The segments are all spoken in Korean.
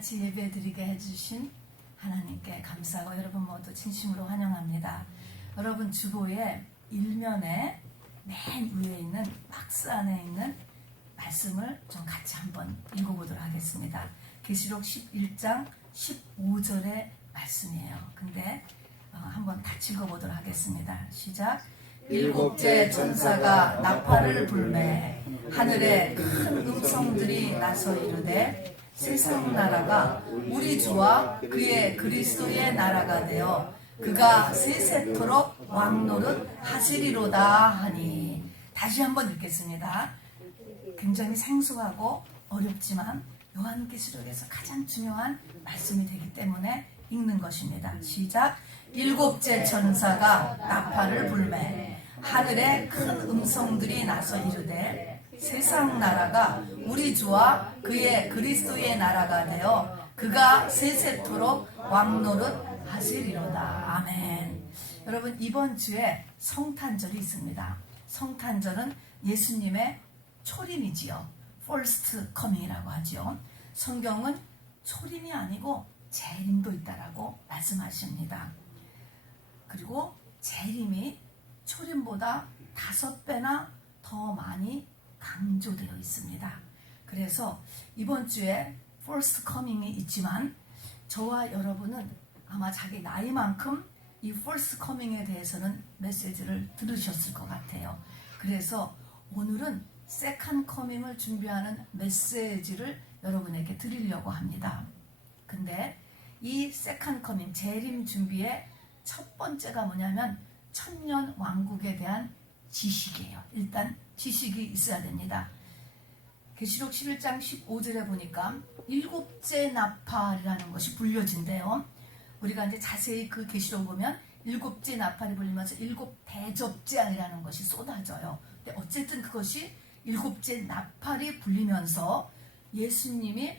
같이 예배드리게 해주신 하나님께 감사하고 여러분 모두 진심으로 환영합니다. 여러분 주보의 일면에 맨 위에 있는 박스 안에 있는 말씀을 좀 같이 한번 읽어보도록 하겠습니다. 계시록 11장 15절의 말씀이에요. 근데 한번 같이 읽어보도록 하겠습니다. 시작. 일곱째 천사가 나팔을 불매 하늘에 큰 음성들이 나서 이르되 세상 나라가 우리 주와 그의 그리스도의 나라가 되어 그가 세세토록 왕노릇 하시리로다 하니. 다시 한번 읽겠습니다. 굉장히 생소하고 어렵지만 요한계시록에서 가장 중요한 말씀이 되기 때문에 읽는 것입니다. 시작. 일곱째 천사가 나팔을 불매 하늘에 큰 음성들이 나서 이르되 세상 나라가 우리 주와 그의 그리스도의 나라가 되어 그가 세세토록 왕노릇 하시리로다. 아멘. 여러분 이번 주에 성탄절이 있습니다. 성탄절은 예수님의 초림이지요. First Coming이라고 하죠. 성경은 초림이 아니고 재림도 있다라고 말씀하십니다. 그리고 재림이 초림보다 5배나 더 많이 강조되어 있습니다. 그래서 이번 주에 First Coming이 있지만 저와 여러분은 아마 자기 나이만큼 이 First Coming에 대해서는 메시지를 들으셨을 것 같아요. 그래서 오늘은 Second Coming을 준비하는 메시지를 여러분에게 드리려고 합니다. 근데 이 Second Coming, 재림 준비의 첫 번째가 뭐냐면 천년 왕국에 대한 지식이에요. 일단 지식이 있어야 됩니다. 계시록 11장 15절에 보니까 일곱째 나팔이라는 것이 불려진대요. 우리가 이제 자세히 그 계시록 보면 일곱째 나팔이 불리면서 일곱 대접재앙이라는 것이 쏟아져요. 근데 어쨌든 그것이 일곱째 나팔이 불리면서 예수님이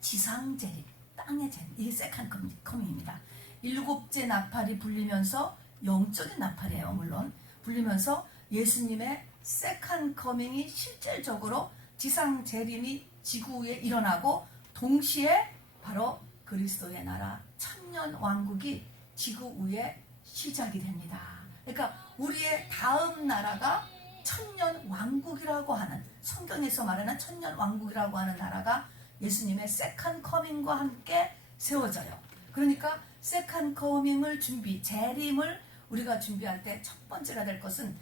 지상재림, 땅의 재림, 이게 세컨드 커밍입니다. 일곱째 나팔이 불리면서 영적인 나팔이에요. 물론 불리면서 예수님의 세컨드 커밍이 실질적으로 지상 재림이 지구에 일어나고 동시에 바로 그리스도의 나라 천년 왕국이 지구 위에 시작이 됩니다. 그러니까 우리의 다음 나라가 천년 왕국이라고 하는, 성경에서 말하는 천년 왕국이라고 하는 나라가 예수님의 세컨드 커밍과 함께 세워져요. 그러니까 세컨드 커밍을 재림을 우리가 준비할 때 첫 번째가 될 것은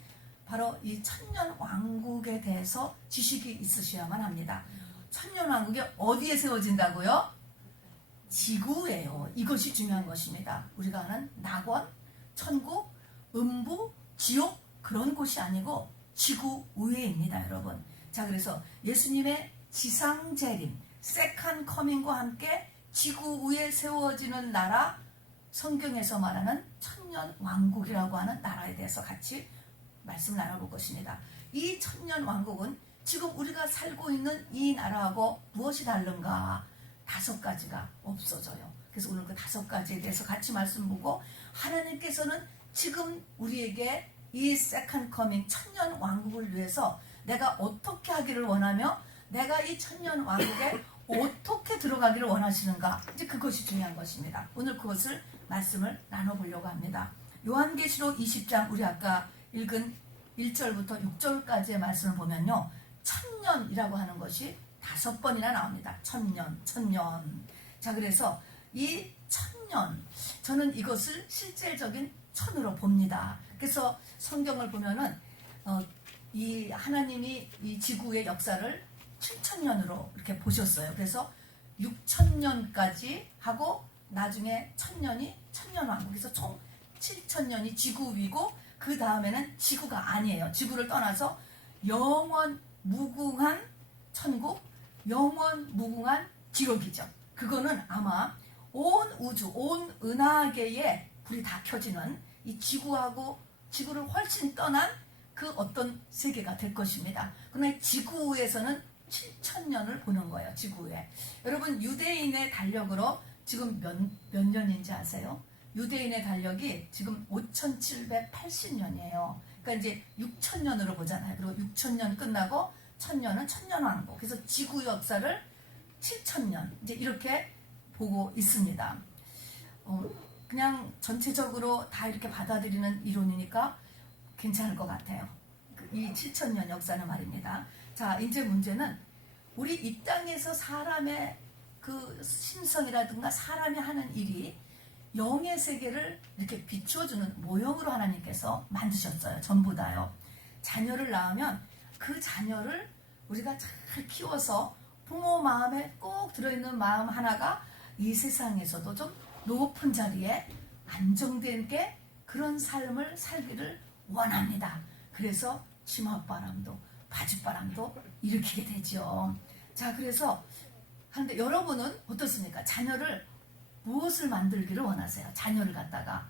바로 이 천년 왕국에 대해서 지식이 있으셔야만 합니다. 천년 왕국이 어디에 세워진다고요? 지구예요. 이것이 중요한 것입니다. 우리가 아는 낙원, 천국, 음부, 지옥 그런 곳이 아니고 지구 위에입니다, 여러분. 자, 그래서 예수님의 지상 재림, 세컨드 커밍과 함께 지구 위에 세워지는 나라, 성경에서 말하는 천년 왕국이라고 하는 나라에 대해서 같이 말씀 나눠볼 것입니다. 이 천년 왕국은 지금 우리가 살고 있는 이 나라하고 무엇이 다른가? 5가지가 없어져요. 그래서 오늘 그 5가지에 대해서 같이 말씀 보고, 하나님께서는 지금 우리에게 이 세컨드 커밍 천년 왕국을 위해서 내가 어떻게 하기를 원하며 내가 이 천년 왕국에 어떻게 들어가기를 원하시는가, 이제 그것이 중요한 것입니다. 오늘 그것을 말씀을 나눠보려고 합니다. 요한계시록 20장 우리 아까 읽은 1절부터 6절까지의 말씀을 보면요, 천년이라고 하는 것이 5번이나 나옵니다. 천년. 자, 그래서 이 천년, 저는 이것을 실질적인 천으로 봅니다. 그래서 성경을 보면은 이 하나님이 이 지구의 역사를 7천년으로 이렇게 보셨어요. 그래서 6천년까지 하고 나중에 천년이 천년왕국에서 총 7천년이 지구 위고, 그 다음에는 지구가 아니에요. 지구를 떠나서 영원 무궁한 천국, 영원 무궁한 지옥이죠. 그거는 아마 온 우주, 온 은하계에 불이 다 켜지는 이 지구하고 지구를 훨씬 떠난 그 어떤 세계가 될 것입니다. 그러나 지구에서는 7천년을 보는 거예요. 지구에. 여러분 유대인의 달력으로 지금 몇 년인지 아세요? 유대인의 달력이 지금 5780년이에요. 그러니까 이제 6000년으로 보잖아요. 그리고 6000년 끝나고 1000년은 천년왕국. 그래서 지구 역사를 7000년, 천년 이제 이렇게 보고 있습니다. 그냥 전체적으로 다 이렇게 받아들이는 이론이니까 괜찮을 것 같아요. 이 7천년 역사는 말입니다. 자, 이제 문제는 우리 이 땅에서 사람의 그 심성이라든가 사람이 하는 일이 영의 세계를 이렇게 비추어주는 모형으로 하나님께서 만드셨어요. 전부 다요. 자녀를 낳으면 그 자녀를 우리가 잘 키워서 부모 마음에 꼭 들어있는 마음 하나가 이 세상에서도 좀 높은 자리에 안정된 게 그런 삶을 살기를 원합니다. 그래서 치맛바람도 바짓바람도 일으키게 되죠. 자, 그래서 근데 여러분은 어떻습니까? 자녀를 무엇을 만들기를 원하세요? 자녀를 갖다가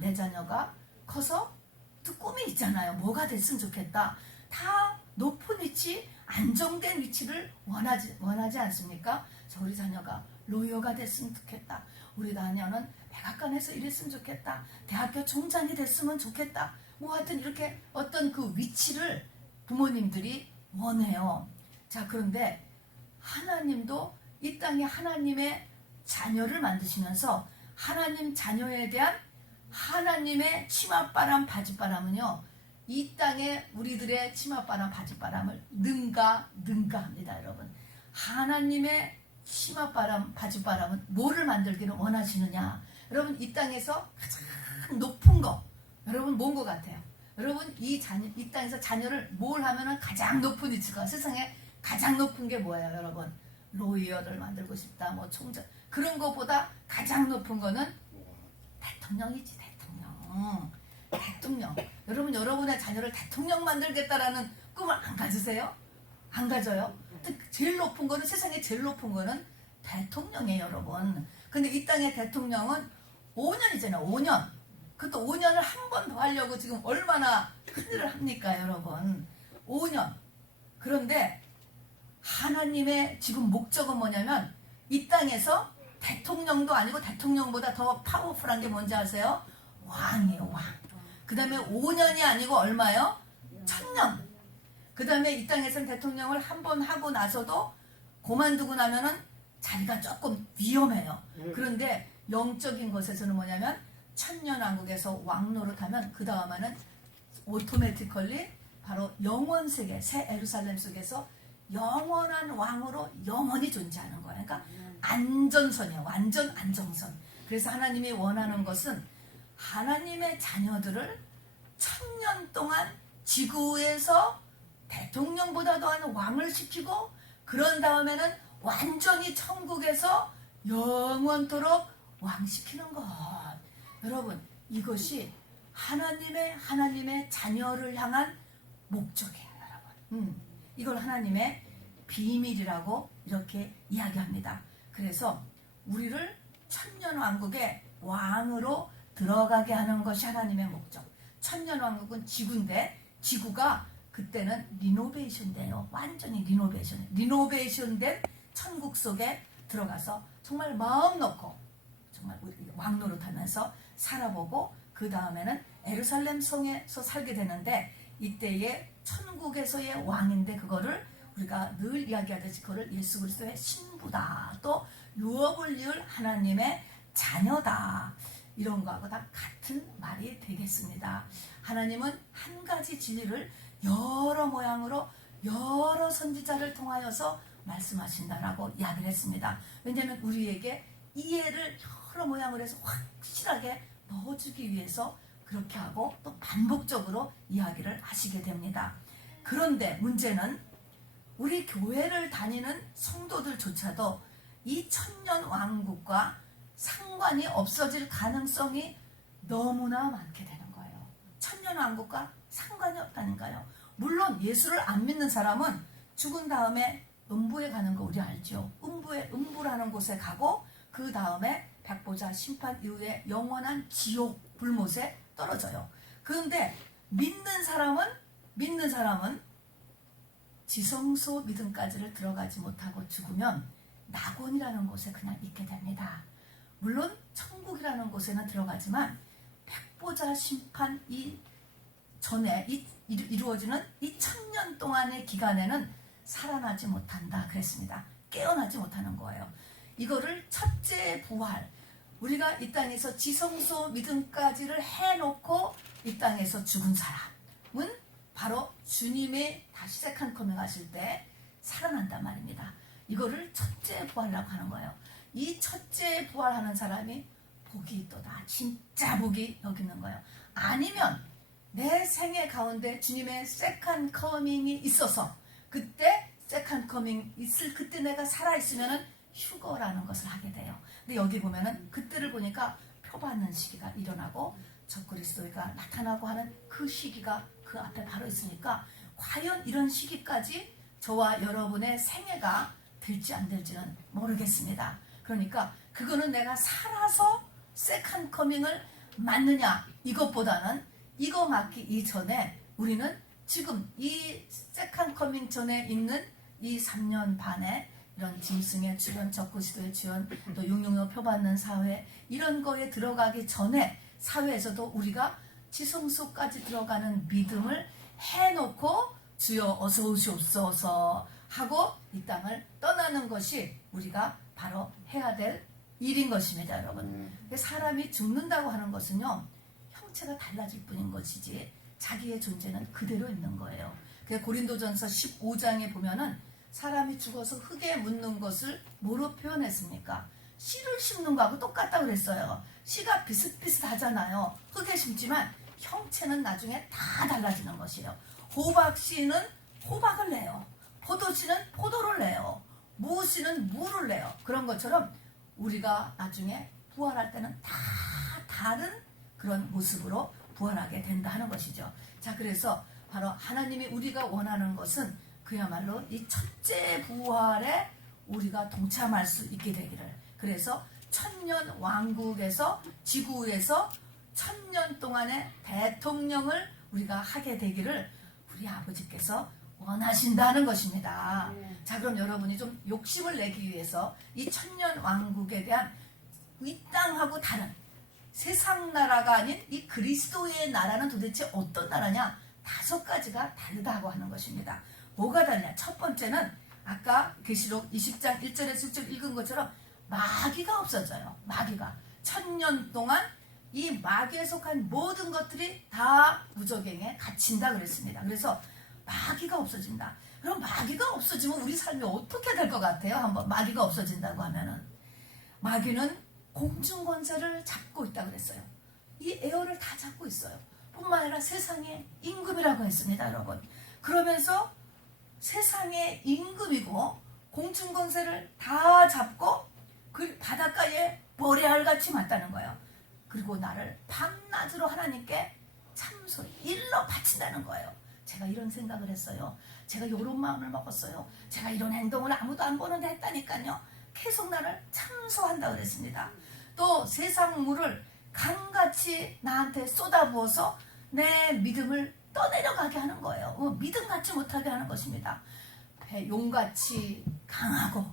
내 자녀가 커서 또 꿈이 있잖아요. 뭐가 됐으면 좋겠다. 다 높은 위치, 안정된 위치를 원하지 않습니까? 우리 자녀가 로이어가 됐으면 좋겠다. 우리 자녀는 백악관에서 일했으면 좋겠다. 대학교 총장이 됐으면 좋겠다. 뭐 하여튼 이렇게 어떤 그 위치를 부모님들이 원해요. 자, 그런데 하나님도 이 땅에 하나님의 자녀를 만드시면서 하나님 자녀에 대한 하나님의 치맛바람 바짓바람은요, 이 땅에 우리들의 치맛바람 바짓바람을 능가합니다. 여러분, 하나님의 치맛바람 바짓바람은 뭐를 만들기를 원하시느냐? 여러분, 이 땅에서 가장 높은 거 여러분 뭔 것 같아요? 여러분, 이 땅에서 자녀를 뭘 하면 가장 높은 위치가 세상에 가장 높은 게 뭐예요? 여러분, 로이어를 만들고 싶다, 뭐 총장, 그런 것보다 가장 높은 거는 대통령이지. 대통령. 여러분, 여러분의 자녀를 대통령 만들겠다라는 꿈을 안 가지세요? 안 가져요? 제일 높은 거는, 세상에 제일 높은 거는 대통령이에요, 여러분. 근데 이 땅의 대통령은 5년이잖아요. 5년. 그것도 5년을 한 번 더 하려고 지금 얼마나 큰일을 합니까, 여러분. 5년. 그런데 하나님의 지금 목적은 뭐냐면 이 땅에서 대통령도 아니고 대통령보다 더 파워풀한 게 뭔지 아세요? 왕이에요, 왕. 그 다음에 5년이 아니고 얼마요? 1000년. 그 다음에 이 땅에서는 대통령을 한 번 하고 나서도 그만두고 나면은 자리가 조금 위험해요. 그런데 영적인 것에서는 뭐냐면 1000년 왕국에서 왕 노릇하면 그 다음에는 오토매티컬리 바로 영원 세계, 새 예루살렘 속에서 영원한 왕으로 영원히 존재하는 거예요. 그러니까 안전선이에요. 완전 안정선. 그래서 하나님이 원하는 것은 하나님의 자녀들을 1000년 동안 지구에서 대통령보다 더한 왕을 시키고 그런 다음에는 완전히 천국에서 영원토록 왕시키는 것. 여러분, 이것이 하나님의 자녀를 향한 목적이에요, 여러분. 이걸 하나님의 비밀이라고 이렇게 이야기합니다. 그래서 우리를 천년왕국의 왕으로 들어가게 하는 것이 하나님의 목적. 천년왕국은 지구인데 지구가 그때는 리노베이션 돼요. 완전히 리노베이션 된 천국 속에 들어가서 정말 마음 놓고 정말 왕 노릇하면서 살아보고 그 다음에는 예루살렘 성에서 살게 되는데 이때의 천국에서의 왕인데 그거를 우리가 늘 이야기하듯이 그거를 예수 그리스도의 신부다, 또 유업을 이을 하나님의 자녀다, 이런 거하고 다 같은 말이 되겠습니다. 하나님은 한 가지 진리를 여러 모양으로 여러 선지자를 통하여서 말씀하신다라고 이야기를 했습니다. 왜냐하면 우리에게 이해를 여러 모양으로 해서 확실하게 넣어주기 위해서 그렇게 하고 또 반복적으로 이야기를 하시게 됩니다. 그런데 문제는 우리 교회를 다니는 성도들조차도 이 천년 왕국과 상관이 없어질 가능성이 너무나 많게 되는 거예요. 천년 왕국과 상관이 없다니까요. 물론 예수를 안 믿는 사람은 죽은 다음에 음부에 가는 거 우리 알죠. 음부라는 곳에 가고 그 다음에 백보자 심판 이후에 영원한 지옥 불못에 떨어져요. 그런데 믿는 사람은 지성소 믿음까지를 들어가지 못하고 죽으면 낙원이라는 곳에 그냥 있게 됩니다. 물론 천국이라는 곳에는 들어가지만 백보자 심판 전에 이루어지는 이 1000년 동안의 기간에는 살아나지 못한다 그랬습니다. 깨어나지 못하는 거예요. 이거를 첫째 부활, 우리가 이 땅에서 지성소 믿음까지를 해놓고 이 땅에서 죽은 사람은 바로 주님의 다시 세컨 커밍 하실 때 살아난단 말입니다. 이거를 첫째 부활이라고 하는 거예요. 이 첫째 부활하는 사람이 복이 있도다. 진짜 복이 여기 있는 거예요. 아니면 내 생애 가운데 주님의 세컨 커밍이 있어서 그때 세컨 커밍 있을 그때 내가 살아있으면은 휴거라는 것을 하게 돼요. 근데 여기 보면은 그때를 보니까 표받는 시기가 일어나고 적그리스도가 나타나고 하는 그 시기가 그 앞에 바로 있으니까 과연 이런 시기까지 저와 여러분의 생애가 될지 안 될지는 모르겠습니다. 그러니까 그거는 내가 살아서 세컨 커밍을 맞느냐 이것보다는 이거 맞기 이전에 우리는 지금 이 세컨 커밍 전에 있는 이 3년 반에 이런 짐승의 출현, 적그리스도의 출현, 또 666 표받는 사회 이런 거에 들어가기 전에 사회에서도 우리가 지성소까지 들어가는 믿음을 해놓고 주여 어서 오시옵소서 하고 이 땅을 떠나는 것이 우리가 바로 해야 될 일인 것입니다, 여러분. 사람이 죽는다고 하는 것은요, 형체가 달라질 뿐인 것이지 자기의 존재는 그대로 있는 거예요. 고린도전서 15장에 보면은 사람이 죽어서 흙에 묻는 것을 뭐로 표현했습니까? 씨를 심는 거하고 똑같다고 그랬어요. 씨가 비슷비슷하잖아요. 흙에 심지만 형체는 나중에 다 달라지는 것이에요. 호박씨는 호박을 내요. 포도씨는 포도를 내요. 무씨는 무를 내요. 그런 것처럼 우리가 나중에 부활할 때는 다 다른 그런 모습으로 부활하게 된다 하는 것이죠. 자, 그래서 바로 하나님이 우리가 원하는 것은 그야말로 이 첫째 부활에 우리가 동참할 수 있게 되기를. 그래서 천년 왕국에서 지구에서 1000년 동안의 대통령을 우리가 하게 되기를 우리 아버지께서 원하신다는 것입니다. 자, 그럼 여러분이 좀 욕심을 내기 위해서 이 1000년 왕국에 대한 이 땅하고 다른 세상 나라가 아닌 이 그리스도의 나라는 도대체 어떤 나라냐? 5가지가 다르다고 하는 것입니다. 뭐가 다르냐? 첫 번째는 아까 계시록 20장 1절에서 7절 읽은 것처럼 마귀가 없어져요. 마귀가 1000년 동안 이 마귀에 속한 모든 것들이 다 무저갱에 갇힌다 그랬습니다. 그래서 마귀가 없어진다. 그럼 마귀가 없어지면 우리 삶이 어떻게 될 것 같아요? 한번 마귀가 없어진다고 하면은 마귀는 공중권세를 잡고 있다 그랬어요. 이 에어를 다 잡고 있어요. 뿐만 아니라 세상의 임금이라고 했습니다, 여러분. 그러면서 세상의 임금이고 공중권세를 다 잡고 그 바닷가에 보레알같이 맞다는 거예요. 그리고 나를 밤낮으로 하나님께 참소리 일러 바친다는 거예요. 제가 이런 생각을 했어요. 제가 이런 마음을 먹었어요. 제가 이런 행동을 아무도 안 보는데 했다니까요. 계속 나를 참소한다 그랬습니다. 또 세상 물을 강같이 나한테 쏟아부어서 내 믿음을 떠내려가게 하는 거예요. 믿음 갖지 못하게 하는 것입니다. 용같이 강하고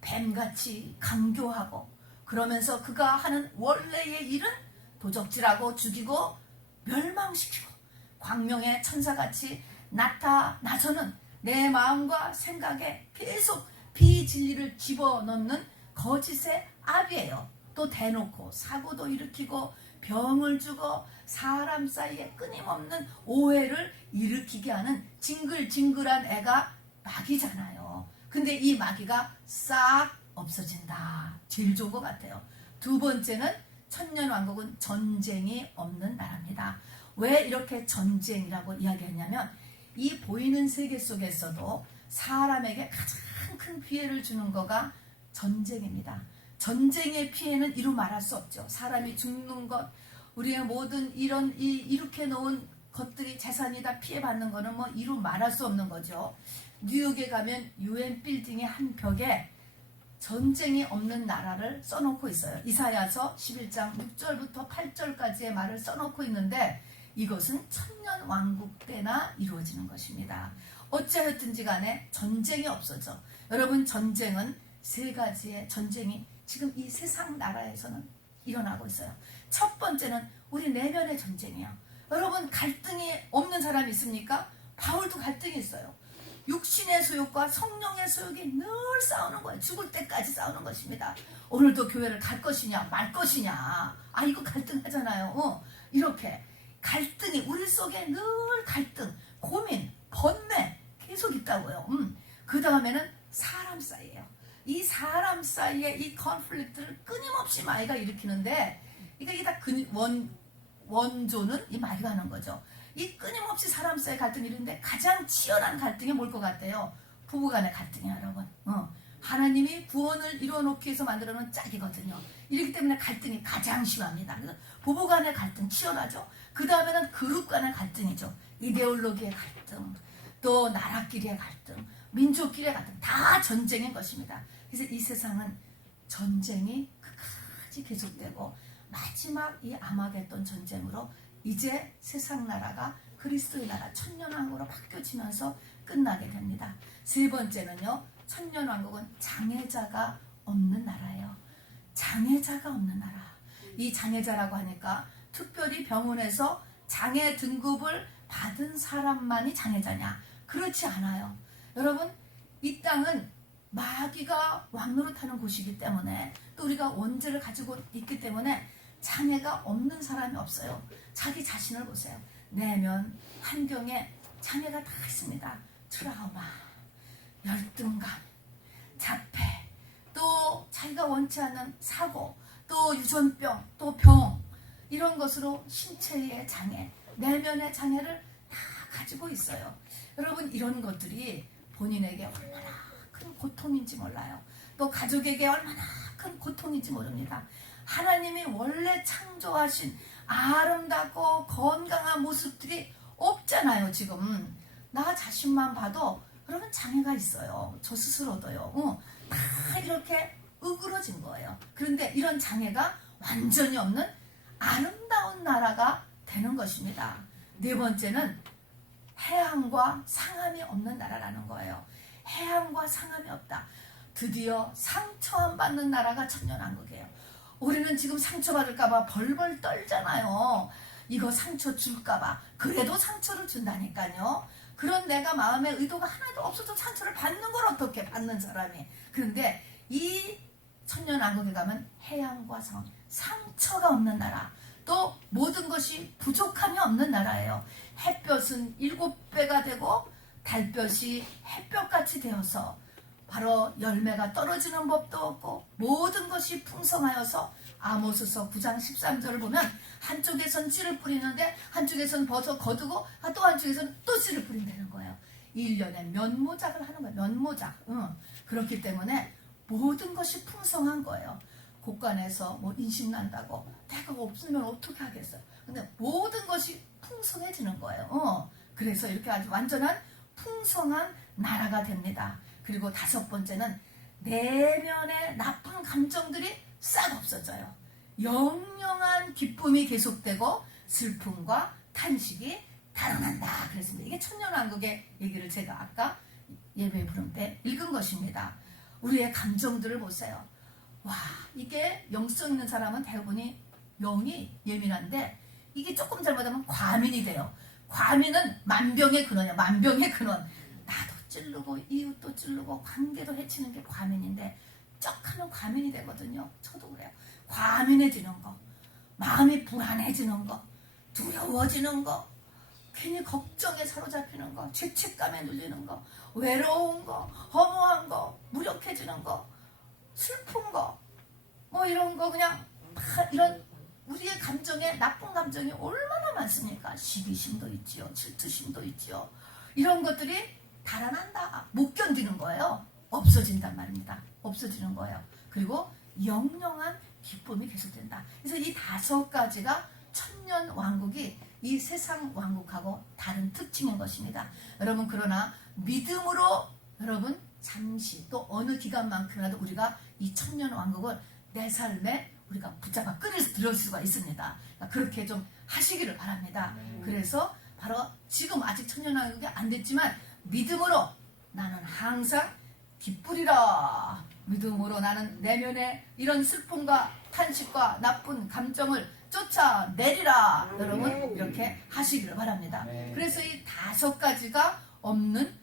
뱀같이 강교하고 그러면서 그가 하는 원래의 일은 도적질하고 죽이고 멸망시키고 광명의 천사같이 나타나서는 내 마음과 생각에 계속 비진리를 집어넣는 거짓의 압이에요. 또 대놓고 사고도 일으키고 병을 주고 사람 사이에 끊임없는 오해를 일으키게 하는 징글징글한 애가 마귀잖아요. 근데 이 마귀가 싹 없어진다. 제일 좋은 것 같아요. 두 번째는 천년왕국은 전쟁이 없는 나라입니다. 왜 이렇게 전쟁이라고 이야기했냐면 이 보이는 세계 속에서도 사람에게 가장 큰 피해를 주는 거가 전쟁입니다. 전쟁의 피해는 이루 말할 수 없죠. 사람이 죽는 것, 우리의 모든 이런 이렇게 놓은 것들이 재산이 다 피해받는 거는 뭐 이루 말할 수 없는 거죠. 뉴욕에 가면 UN 빌딩의 한 벽에 전쟁이 없는 나라를 써놓고 있어요. 이사야서 11장 6절부터 8절까지의 말을 써놓고 있는데 이것은 천년 왕국 때나 이루어지는 것입니다. 어찌하였든지 간에 전쟁이 없어져. 여러분, 전쟁은 3가지의 전쟁이 지금 이 세상 나라에서는 일어나고 있어요. 첫 번째는 우리 내면의 전쟁이에요. 여러분, 갈등이 없는 사람이 있습니까? 바울도 갈등이 있어요. 육신의 소욕과 성령의 소욕이 늘 싸우는 거예요. 죽을 때까지 싸우는 것입니다. 오늘도 교회를 갈 것이냐 말 것이냐, 이거 갈등하잖아요. 이렇게 갈등이 우리 속에 늘 갈등, 고민, 번뇌 계속 있다고요. 그 다음에는 사람 사이예요. 이 사람 사이에 이 컨플릭트를 끊임없이 마귀가 일으키는데, 이게 다 원조는 이 마귀가 하는 거죠. 이 끊임없이 사람 사이 갈등이 일어나는데 가장 치열한 갈등이 뭘 것 같아요? 부부간의 갈등이야, 여러분. 하나님이 구원을 이루어놓기 위해서 만들어놓은 짝이거든요. 이렇기 때문에 갈등이 가장 심합니다. 그래서 부부간의 갈등 치열하죠. 그 다음에는 그룹 간의 갈등이죠. 이데올로기의 갈등, 또 나라끼리의 갈등, 민족끼리의 갈등, 다 전쟁인 것입니다. 그래서 이 세상은 전쟁이 끝까지 계속되고 마지막 이 아마겟돈 전쟁으로 이제 세상 나라가 그리스도의 나라 천년왕국으로 바뀌어지면서 끝나게 됩니다. 세 번째는요, 천년왕국은 장애자가 없는 나라예요. 장애자가 없는 나라. 이 장애자라고 하니까 특별히 병원에서 장애 등급을 받은 사람만이 장애자냐? 그렇지 않아요. 여러분, 이 땅은 마귀가 왕노릇하는 곳이기 때문에, 또 우리가 원죄를 가지고 있기 때문에 장애가 없는 사람이 없어요. 자기 자신을 보세요. 내면, 환경에 장애가 다 있습니다. 트라우마, 열등감, 자폐, 또 자기가 원치 않는 사고, 또 유전병, 또 병, 이런 것으로 신체의 장애, 내면의 장애를 다 가지고 있어요. 여러분, 이런 것들이 본인에게 얼마나 큰 고통인지 몰라요. 또 가족에게 얼마나 큰 고통인지 모릅니다. 하나님이 원래 창조하신 아름답고 건강한 모습들이 없잖아요. 지금 나 자신만 봐도 여러분 장애가 있어요. 저 스스로도요. 다 이렇게 으그러진 거예요. 그런데 이런 장애가 완전히 없는 아름다운 나라가 되는 것입니다. 네 번째는 해함과 상함이 없는 나라라는 거예요. 해함과 상함이 없다. 드디어 상처 안 받는 나라가 천년왕국이에요. 우리는 지금 상처받을까봐 벌벌 떨잖아요. 이거 상처 줄까봐. 그래도 상처를 준다니까요. 그런 내가 마음의 의도가 하나도 없어서 상처를 받는 걸 어떻게 받는 사람이. 그런데 이 천년왕국에 가면 해양과 상처가 없는 나라, 또 모든 것이 부족함이 없는 나라예요. 햇볕은 7배가 되고 달볕이 햇볕같이 되어서 바로 열매가 떨어지는 법도 없고 모든 것이 풍성하여서, 아모스서 9장 13절을 보면 한쪽에선 씨를 뿌리는데 한쪽에선 버섯 거두고 또 한쪽에선 또 씨를 뿌린다는 거예요. 1년에 면모작을 하는 거예요. 면모작. 그렇기 때문에 모든 것이 풍성한 거예요. 곳간에서 뭐 인심 난다고 대가 없으면 어떻게 하겠어요. 근데 모든 것이 풍성해지는 거예요. 그래서 이렇게 아주 완전한 풍성한 나라가 됩니다. 그리고 다섯 번째는 내면의 나쁜 감정들이 싹 없어져요. 영영한 기쁨이 계속되고 슬픔과 탄식이 달아난다 그랬습니다. 이게 천년왕국의 얘기를 제가 아까 예배 부름 때 읽은 것입니다. 우리의 감정들을 보세요. 와, 이게 영성 있는 사람은 대부분이 영이 예민한데 이게 조금 잘못하면 과민이 돼요. 과민은 만병의 근원이야. 만병의 근원. 나도 찌르고 이웃도 찌르고 관계도 해치는 게 과민인데 쩍하면 과민이 되거든요. 저도 그래요. 과민해지는 거, 마음이 불안해지는 거, 두려워지는 거, 괜히 걱정에 사로잡히는 거, 죄책감에 눌리는 거, 외로운 거, 허무한 거, 무력해지는 거, 슬픈 거, 뭐 이런 거, 그냥 이런 우리의 감정에 나쁜 감정이 얼마나 많습니까? 시기심도 있지요, 질투심도 있지요. 이런 것들이 달아난다, 못 견디는 거예요. 없어진단 말입니다. 없어지는 거예요. 그리고 영영한 기쁨이 계속된다. 그래서 이 5가지가 천년 왕국이 이 세상 왕국하고 다른 특징인 것입니다. 여러분, 그러나 믿음으로 여러분 잠시 또 어느 기간만큼이라도 우리가 이 천년 왕국을 내 삶에 우리가 붙잡아 끌어들일 수가 있습니다. 그렇게 좀 하시기를 바랍니다. 그래서 바로 지금 아직 천년 왕국이 안 됐지만 믿음으로 나는 항상 기쁘리라. 믿음으로 나는 내면의 이런 슬픔과 탄식과 나쁜 감정을 쫓아내리라. 여러분 이렇게 하시기를 바랍니다. 그래서 이 5가지가 없는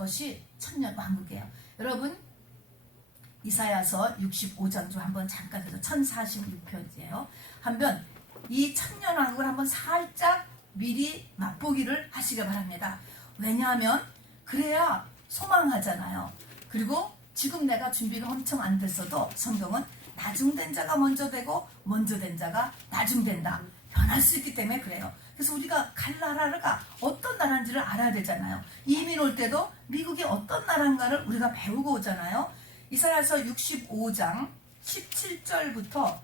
것이 천년 왕국이에요. 여러분 이사야서 65장 좀 한번 잠깐 해서 1046편이에요. 한번 이 천년 왕국을 한번 살짝 미리 맛보기를 하시기 바랍니다. 왜냐하면 그래야 소망하잖아요. 그리고 지금 내가 준비가 엄청 안 됐어도 성경은 나중된 자가 먼저 되고 먼저 된 자가 나중된다. 변할 수 있기 때문에 그래요. 그래서 우리가 갈 나라가 어떤 나라인지를 알아야 되잖아요. 이민 올 때도 미국이 어떤 나라인가를 우리가 배우고 오잖아요. 이사야서 65장 17절부터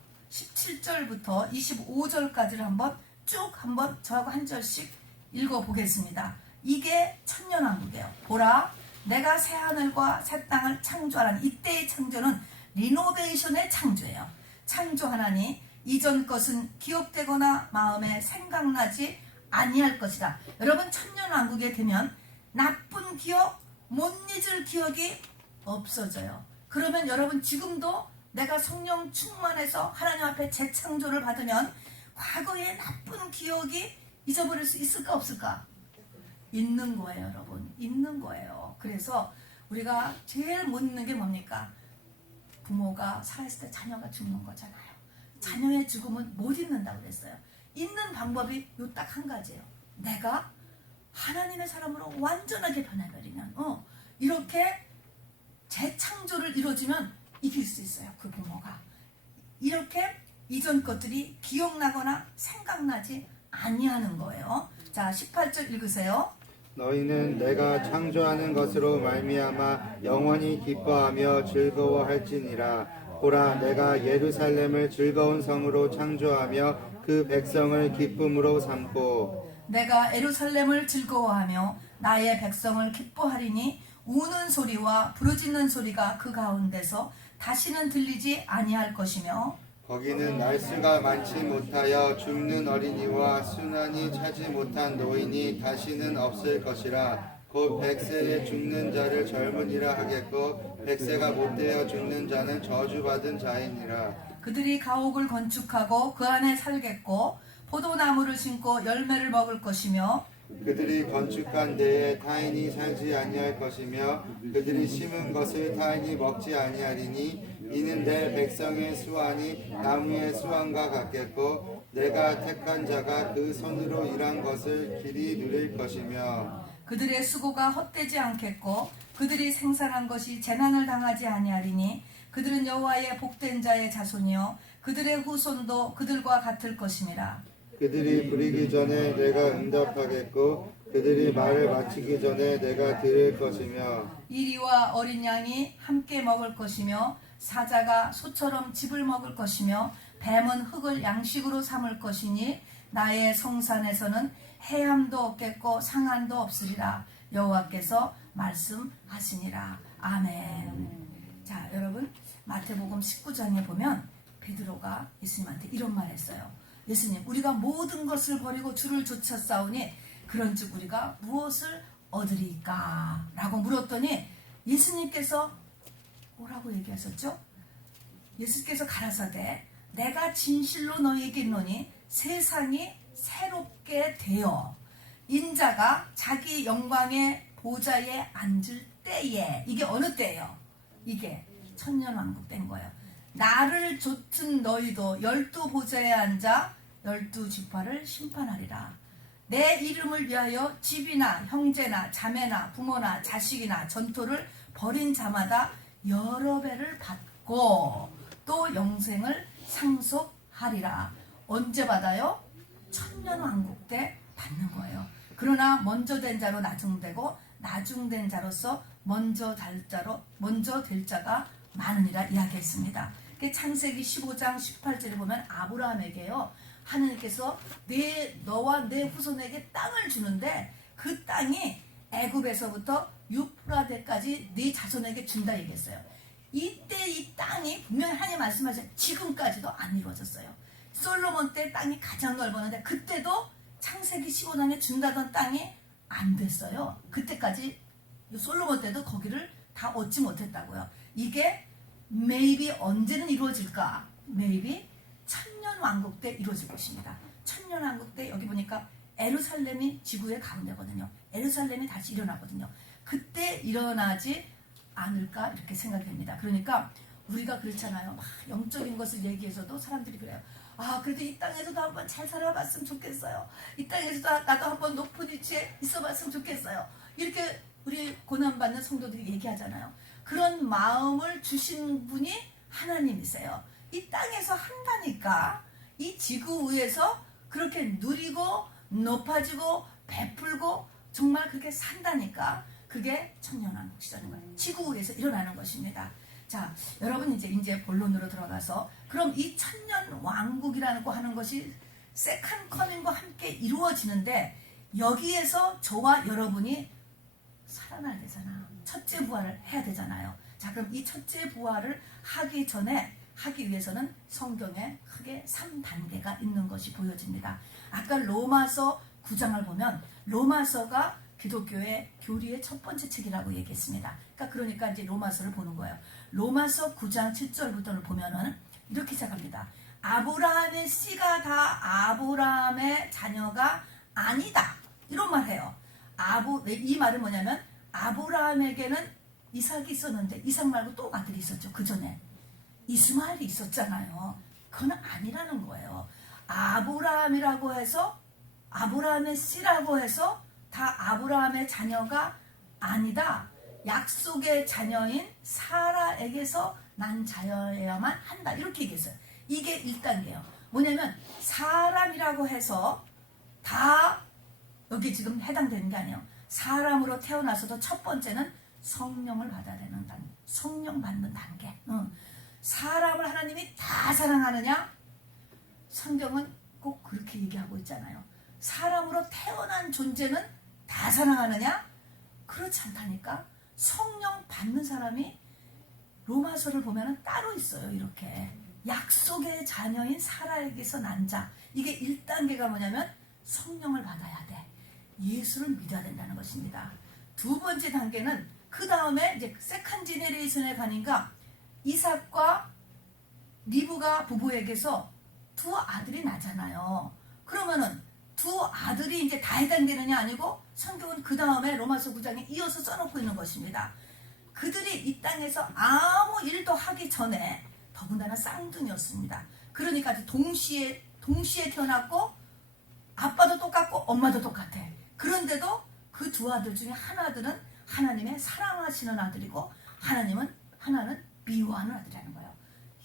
25절까지를 한번 쭉 한번 저하고 한 절씩 읽어보겠습니다. 이게 천년왕국이에요. 보라, 내가 새 하늘과 새 땅을 창조하라니. 이때의 창조는 리노베이션의 창조예요. 창조하나니 이전 것은 기억되거나 마음에 생각나지 아니할 것이다. 여러분 천년왕국에 되면 나쁜 기억, 못 잊을 기억이 없어져요. 그러면 여러분 지금도 내가 성령 충만해서 하나님 앞에 재창조를 받으면 과거의 나쁜 기억이 잊어버릴 수 있을까 없을까? 있는 거예요, 여러분. 있는 거예요. 그래서 우리가 제일 못 잊는 게 뭡니까? 부모가 살아있을 때 자녀가 죽는 거잖아요. 자녀의 죽음은 못 잊는다고 그랬어요. 잊는 방법이 요 딱 한 가지예요. 내가 하나님의 사람으로 완전하게 변해버리면 이렇게 재창조를 이루어지면 이길 수 있어요. 그 부모가. 이렇게 이전 것들이 기억나거나 생각나지 아니하는 거예요. 자, 18절 읽으세요. 너희는 내가 창조하는 것으로 말미암아 영원히 기뻐하며 즐거워할지니라. 보라, 내가 예루살렘을 즐거운 성으로 창조하며 그 백성을 기쁨으로 삼고 내가 예루살렘을 즐거워하며 나의 백성을 기뻐하리니 우는 소리와 부르짖는 소리가 그 가운데서 다시는 들리지 아니할 것이며 거기는 날수가 많지 못하여 죽는 어린이와 순환이 차지 못한 노인이 다시는 없을 것이라. 곧 100세에 죽는 자를 젊은이라 하겠고 100세가 못되어 죽는 자는 저주받은 자이니라. 그들이 가옥을 건축하고 그 안에 살겠고 포도나무를 심고 열매를 먹을 것이며 그들이 건축한 데에 타인이 살지 아니할 것이며 그들이 심은 것을 타인이 먹지 아니하리니 이는 내 백성의 수완이 나무의 수완과 같겠고 내가 택한 자가 그 손으로 일한 것을 길이 누릴 것이며 그들의 수고가 헛되지 않겠고 그들이 생산한 것이 재난을 당하지 아니하리니 그들은 여호와의 복된 자의 자손이요 그들의 후손도 그들과 같을 것임이라. 그들이 부리기 전에 내가 응답하겠고 그들이 말을 마치기 전에 내가 들을 것이며 이리와 어린 양이 함께 먹을 것이며 사자가 소처럼 즙을 먹을 것이며 뱀은 흙을 양식으로 삼을 것이니 나의 성산에서는 해함도 없겠고 상한도 없으리라. 여호와께서 말씀하시니라. 아멘. 자, 여러분 마태복음 19장에 보면 베드로가 예수님한테 이런 말 했어요. 예수님, 우리가 모든 것을 버리고 주를 쫓아싸우니 그런즉 우리가 무엇을 얻으리까? 라고 물었더니 예수님께서 뭐라고 얘기하셨죠? 예수께서 가라사대 내가 진실로 너희에게 이르노니 세상이 새롭게 되어 인자가 자기 영광의 보좌에 앉을 때에, 이게 어느 때예요? 이게 천년왕국 된 거예요. 나를 좇은 너희도 12보좌에 앉아 12지파를 심판하리라. 내 이름을 위하여 집이나 형제나 자매나 부모나 자식이나 전토를 벌인 자마다 여러 배를 받고 또 영생을 상속하리라. 언제 받아요? 천년왕국 때 받는 거예요. 그러나 먼저 된 자로 나중되고 나중된 자로서 먼저 될 자가 많으니라 이야기했습니다. 창세기 15장 18절에 보면 아브라함에게요 하느님께서 너와 내 후손에게 땅을 주는데 그 땅이 애굽에서부터 유프라데까지 네 자손에게 준다 얘기했어요. 이때 이 땅이 분명히 하나님 말씀하신 지금까지도 안 이루어졌어요. 솔로몬 때 땅이 가장 넓었는데 그때도 창세기 15장에 준다던 땅이 안 됐어요. 그때까지 솔로몬 때도 거기를 다 얻지 못했다고요. 이게 maybe 언제는 이루어질까? maybe 천년왕국 때 이루어질 것입니다. 천년왕국 때 여기 보니까 에루살렘이 지구의 가운데거든요. 에루살렘이 다시 일어나거든요. 그때 일어나지 않을까 이렇게 생각이 됩니다. 그러니까 우리가 그렇잖아요. 막 영적인 것을 얘기해서도 사람들이 그래요. 아, 그래도 이 땅에서도 한번 잘 살아봤으면 좋겠어요. 이 땅에서도 나도 한번 높은 위치에 있어봤으면 좋겠어요. 이렇게 우리 고난받는 성도들이 얘기하잖아요. 그런 마음을 주신 분이 하나님이세요. 이 땅에서 한다니까. 이 지구 위에서 그렇게 누리고 높아지고 베풀고 정말 그렇게 산다니까. 그게 청년왕국시라는 거예요. 지구 위에서 일어나는 것입니다. 자, 여러분 이제 본론으로 들어가서 그럼 이 천년왕국이라는 거 하는 것이 세컨 커밍과 함께 이루어지는데 여기에서 저와 여러분이 살아나야 되잖아. 첫째 부활을 해야 되잖아요. 자, 그럼 이 첫째 부활을 하기 위해서는 성경에 크게 3단계가 있는 것이 보여집니다. 아까 로마서 9장을 보면 로마서가 기독교의 교리의 첫 번째 책이라고 얘기했습니다. 그러니까 이제 로마서를 보는 거예요. 로마서 9장 7절부터를 보면은 이렇게 시작합니다. 아브라함의 씨가 다 아브라함의 자녀가 아니다. 이런 말 해요. 이 말은 뭐냐면 아브라함에게는 이삭이 있었는데 이삭 말고 또 아들이 있었죠. 그 전에 이스마엘이 있었잖아요. 그건 아니라는 거예요. 아브라함이라고 해서 아브라함의 씨라고 해서 다 아브라함의 자녀가 아니다. 약속의 자녀인 사라에게서 난 자녀여야만 한다. 이렇게 얘기했어요. 이게 1단계예요. 뭐냐면 사람이라고 해서 다 여기 지금 해당되는 게 아니에요. 사람으로 태어나서도 첫 번째는 성령을 받아야 되는 단계. 성령 받는 단계. 사람을 하나님이 다 사랑하느냐? 성경은 꼭 그렇게 얘기하고 있잖아요. 사람으로 태어난 존재는 다 사랑하느냐? 그렇지 않다니까. 성령 받는 사람이 로마서를 보면 따로 있어요. 이렇게 약속의 자녀인 사라에게서 난 자. 이게 1단계가 뭐냐면 성령을 받아야 돼. 예수를 믿어야 된다는 것입니다. 두 번째 단계는 그 다음에 이제 세컨 제네레이션에 가니까 이삭과 리브가 부부에게서 두 아들이 나잖아요. 그러면은 두 아들이 이제 다 해당되느냐 아니고 성경은 그 다음에 로마서 9장에 이어서 써놓고 있는 것입니다. 그들이 이 땅에서 아무 일도 하기 전에 더군다나 쌍둥이였습니다. 그러니까 동시에 하나고 아빠도 똑같고 엄마도 똑같아. 그런데도 그 두 아들 중에 하나들은 하나님의 사랑하시는 아들이고 하나는 미워하는 아들이라는 거예요.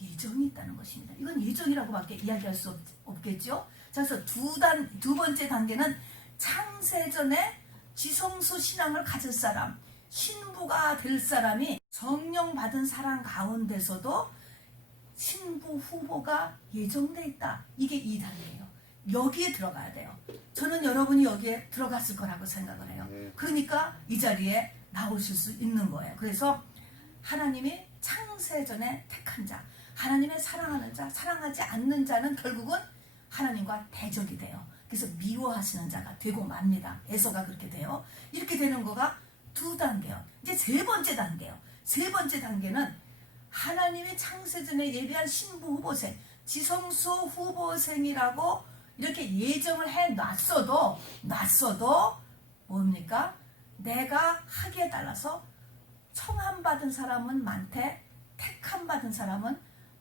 예정이 있다는 것입니다. 이건 예정이라고밖에 이야기할 수 없겠죠. 그래서 두 번째 단계는 창세전에 지성소 신앙을 가질 사람, 신부가 될 사람이 성령 받은 사람 가운데서도 신부 후보가 예정돼 있다. 이게 2단계예요. 여기에 들어가야 돼요. 저는 여러분이 여기에 들어갔을 거라고 생각을 해요. 그러니까 이 자리에 나오실 수 있는 거예요. 그래서 하나님이 창세전에 택한 자, 하나님의 사랑하는 자, 사랑하지 않는 자는 결국은 하나님과 대적이 돼요. 그래서 미워하시는 자가 되고 맙니다. 에서가 그렇게 돼요. 이렇게 되는 거가 2단계요. 이제 세 번째 단계요. 세 번째 단계는 하나님이 창세전에 예비한 신부 후보생, 지성소 후보생이라고 이렇게 예정을 해놨어도 뭡니까? 내가 하기에 따라서 청함받은 사람은 많대, 택함받은 사람은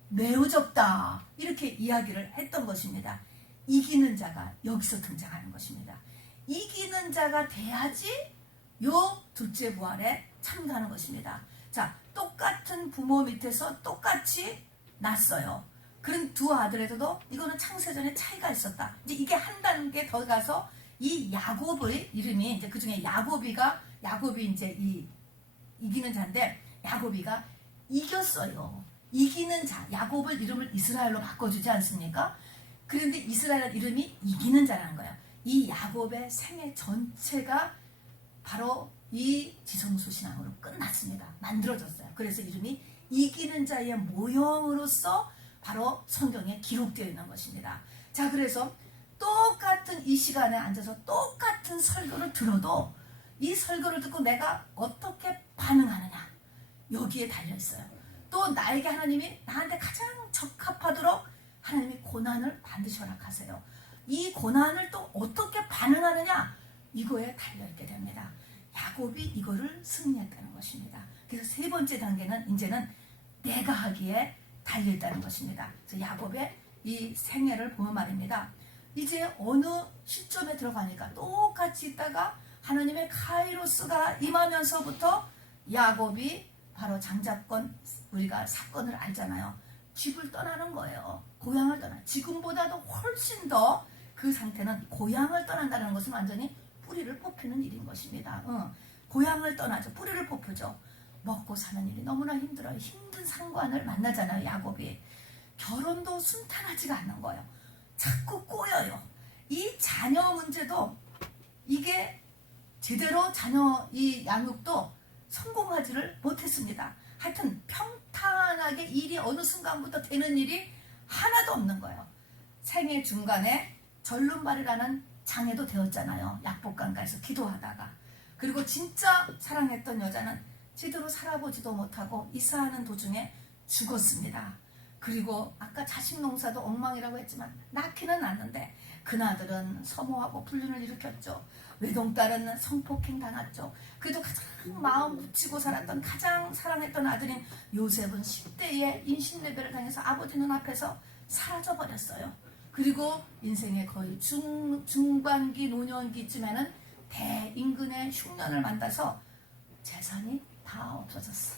매우 적다. 이렇게 이야기를 했던 것입니다. 이기는 자가 여기서 등장하는 것입니다. 이기는 자가 돼야지 요 둘째 부활에 참가하는 것입니다. 자, 똑같은 부모 밑에서 똑같이 낳았어요. 그런 두 아들에서도 이거는 창세전에 차이가 있었다. 이제 이게 한 단계 더 가서 이 야곱의 이름이 이제 그 중에 야곱이 이제 이기는 자인데 야곱이가 이겼어요. 이기는 자, 야곱을 이름을 이스라엘로 바꿔주지 않습니까? 그런데 이스라엘 이름이 이기는 자라는 거예요. 이 야곱의 생애 전체가 바로 이 지성소 신앙으로 끝났습니다. 만들어졌어요. 그래서 이름이 이기는 자의 모형으로서 바로 성경에 기록되어 있는 것입니다. 자, 그래서 똑같은 이 시간에 앉아서 똑같은 설교를 들어도 이 설교를 듣고 내가 어떻게 반응하느냐 여기에 달려있어요. 또 나에게 하나님이 나한테 가장 적합하도록 하나님이 고난을 반드시 허락하세요. 이 고난을 또 어떻게 반응하느냐 이거에 달려있게 됩니다. 야곱이 이거를 승리했다는 것입니다. 그래서 세 번째 단계는 이제는 내가 하기에 달려있다는 것입니다. 그래서 야곱의 이 생애를 보면 말입니다. 이제 어느 시점에 들어가니까 똑같이 있다가 하나님의 카이로스가 임하면서부터 야곱이 바로 장자권, 우리가 사건을 알잖아요. 집을 떠나는 거예요. 고향을 떠나. 지금보다도 훨씬 더 그 상태는 고향을 떠난다는 것은 완전히 뿌리를 뽑히는 일인 것입니다. 고향을 떠나죠. 뿌리를 뽑히죠. 먹고 사는 일이 너무나 힘들어요. 힘든 상관을 만나잖아요. 야곱이. 결혼도 순탄하지가 않는 거예요. 자꾸 꼬여요. 이 자녀 문제도 이게 제대로 자녀 이 양육도 성공하지를 못했습니다. 하여튼 평탄하게 일이 어느 순간부터 되는 일이 하나도 없는 거예요. 생애 중간에 절름발이라는 장애도 되었잖아요. 약복강가에서 기도하다가. 그리고 진짜 사랑했던 여자는 제대로 살아보지도 못하고 이사하는 도중에 죽었습니다. 그리고 아까 자식 농사도 엉망이라고 했지만 낳기는 낳는데 그나들은 서모하고 불륜을 일으켰죠. 외동딸은 성폭행 당했죠. 그래도 가장 마음 묻히고 살았던 가장 사랑했던 아들인 요셉은 10대에 인신레벨을 당해서 아버지 눈앞에서 사라져버렸어요. 그리고 인생의 거의 중반기 노년기쯤에는 대임금의 흉년을 만나서 재산이 다 없어졌어.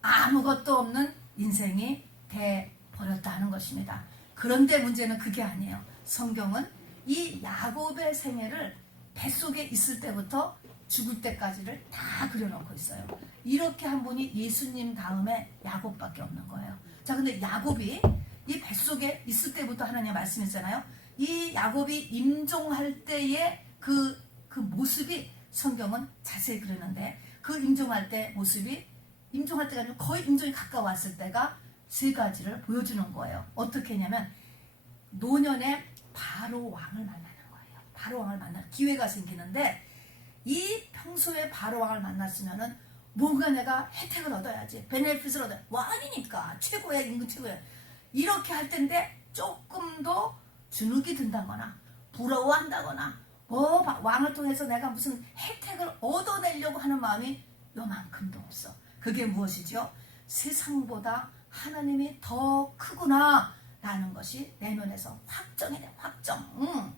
아무것도 없는 인생이 돼버렸다는 것입니다. 그런데 문제는 그게 아니에요. 성경은 이 야곱의 생애를 뱃속에 있을 때부터 죽을 때까지를 다 그려놓고 있어요. 이렇게 한 분이 예수님 다음에 야곱밖에 없는 거예요. 자, 근데 야곱이 이 뱃속에 있을 때부터 하나님 말씀했잖아요. 이 야곱이 임종할 때의 그 모습이 성경은 자세히 그리는데 그 임종할 때 모습이 임종할 때가 아니라 거의 임종이 가까웠을 때가 세 가지를 보여주는 거예요. 어떻게 했냐면 노년에 바로 왕을 만나는 거예요. 바로 왕을 만날 기회가 생기는데 이 평소에 바로 왕을 만났으면은 뭔가 내가 혜택을 얻어야지. 베네핏을 얻어야 왕이니까 최고의 임금 최고야. 이렇게 할 텐데 조금 더 주눅이 든다거나 부러워한다거나 왕을 통해서 내가 무슨 혜택을 얻어내려고 하는 마음이 요만큼도 없어. 그게 무엇이죠? 세상보다 하나님이 더 크구나 라는 것이 내면에서 확정이 돼. 확정.